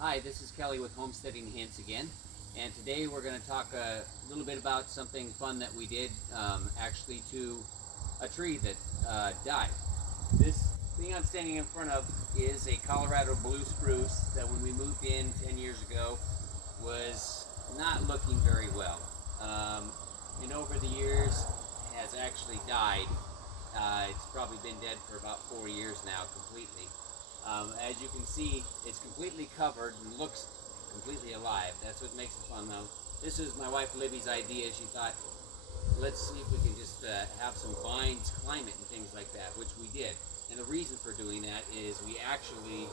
Hi, this is Kelly with Homesteading Hints again, and today we're going to talk a little bit about something fun that we did actually to a tree that died. This thing I'm standing in front of is a Colorado Blue Spruce that when we moved in 10 years ago was not looking very well. And over the years has actually died. It's probably been dead for about 4 years now completely. As you can see, it's completely covered and looks completely alive. That's what makes it fun though. This is my wife Libby's idea. She thought, let's see if we can just have some vines climb it and things like that, which we did. And the reason for doing that is we actually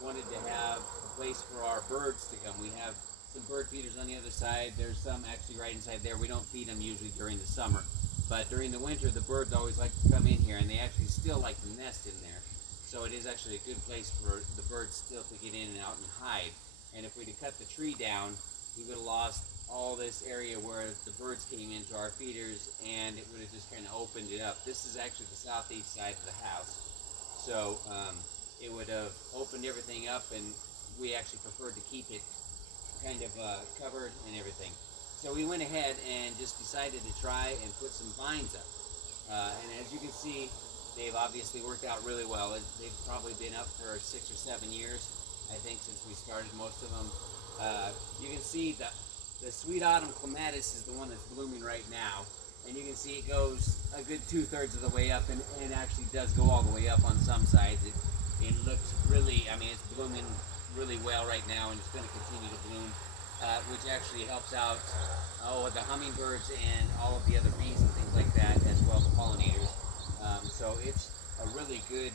wanted to have a place for our birds to come. We have some bird feeders on the other side. There's some actually right inside there. We don't feed them usually during the summer. But during the winter, the birds always like to come in here, and they actually still like to nest in there. So it is actually a good place for the birds still to get in and out and hide. And if we'd have cut the tree down, we would have lost all this area where the birds came into our feeders, and it would have just kind of opened it up. This is actually the southeast side of the house. So it would have opened everything up, and we actually preferred to keep it kind of covered and everything. So we went ahead and just decided to try and put some vines up. And as you can see, they've obviously worked out really well. They've probably been up for 6 or 7 years, I think, since we started most of them. You can see the sweet autumn clematis is the one that's blooming right now. And you can see it goes a good 2/3 of the way up, and actually does go all the way up on some sides. It looks really, I mean, it's blooming really well right now, and it's going to continue to bloom, which actually helps out the hummingbirds and all of the other bees and things like that, as well as the pollinators. So it's a really good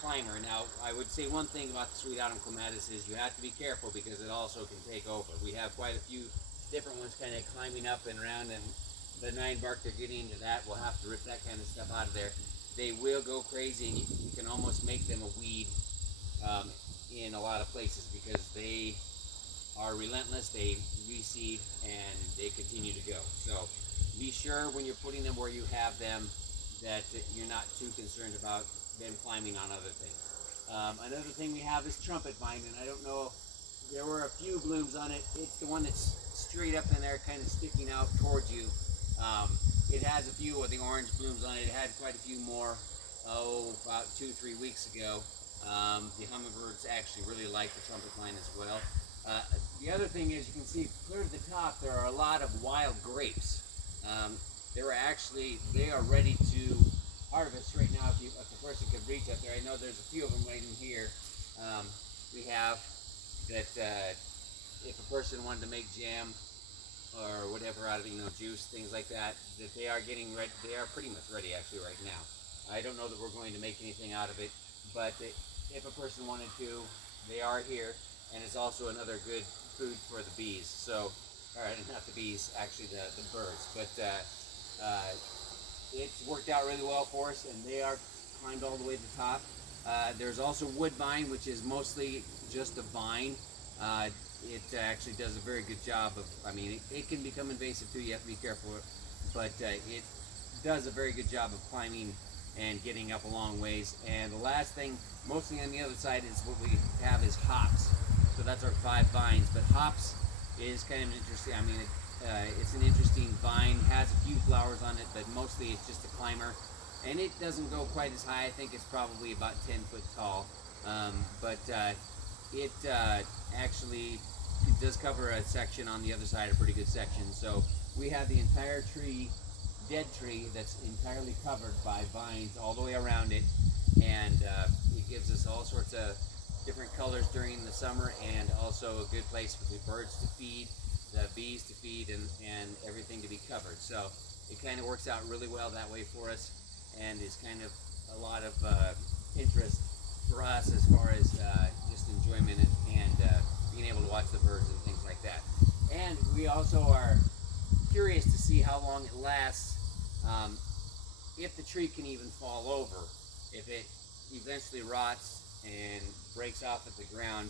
climber. Now, I would say one thing about the sweet autumn clematis is you have to be careful because it also can take over. We have quite a few different ones kind of climbing up and around, and the 9 bark they're getting into that, we'll have to rip that kind of stuff out of there. They will go crazy, and you can almost make them a weed in a lot of places because they are relentless. They reseed and they continue to go. So be sure when you're putting them where you have them that you're not too concerned about them climbing on other things. Another thing we have is trumpet vine, and I don't know, there were a few blooms on it. It's the one that's straight up in there, kind of sticking out towards you. It has a few of the orange blooms on it. It had quite a few more, about 2-3 weeks ago. The hummingbirds actually really like the trumpet vine as well. The other thing is, you can see clear to the top, there are a lot of wild grapes. They are ready to harvest right now. If the person could reach up there, I know there's a few of them right in here. We have that if a person wanted to make jam or whatever out of juice, things like that, that they are getting ready. They are pretty much ready actually right now. I don't know that we're going to make anything out of it, but if a person wanted to, they are here, and it's also another good food for the bees. So, all right, not the bees, actually the birds, but it's worked out really well for us, and they are climbed all the way to the top. There's also woodbine, which is mostly just a vine. It actually does a very good job of, I mean, it can become invasive too, you have to be careful, but it does a very good job of climbing and getting up a long ways. And the last thing, mostly on the other side, is what we have is hops. So that's our 5 vines, but hops is kind of interesting. I mean, it's an interesting vine, has a few flowers on it, but mostly it's just a climber. And it doesn't go quite as high. I think it's probably about 10 foot tall. But it actually does cover a section on the other side, a pretty good section. So we have the entire tree, dead tree, that's entirely covered by vines all the way around it. And it gives us all sorts of different colors during the summer, and also a good place for the birds to feed, the bees to feed, and everything to be covered. So it kind of works out really well that way for us, and is kind of a lot of interest for us as far as just enjoyment and being able to watch the birds and things like that. And we also are curious to see how long it lasts, if the tree can even fall over, if it eventually rots and breaks off at the ground,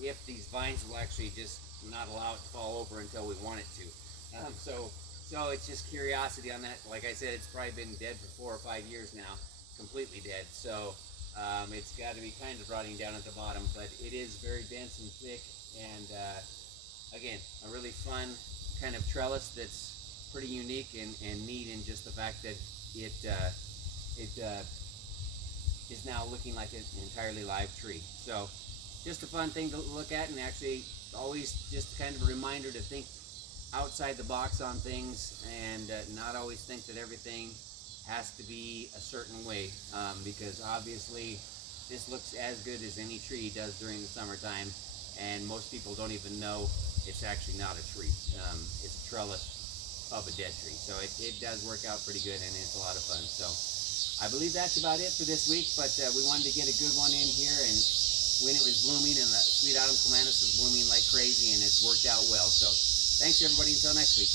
if these vines will actually just not allow it to fall over until we want it to. So it's just curiosity on that. Like I said, it's probably been dead for 4 or 5 years now, completely dead. So It's got to be kind of rotting down at the bottom, but it is very dense and thick, and again, a really fun kind of trellis that's pretty unique and neat in just the fact that it is now looking like an entirely live tree. So just a fun thing to look at, and actually always just kind of a reminder to think outside the box on things, and not always think that everything has to be a certain way, because obviously this looks as good as any tree does during the summertime, and most people don't even know it's actually not a tree. It's a trellis of a dead tree. So it does work out pretty good, and it's a lot of fun. So I believe that's about it for this week, but we wanted to get a good one in here, and when it was blooming, and the sweet autumn clematis was blooming like crazy, and it's worked out well. So thanks everybody, until next week.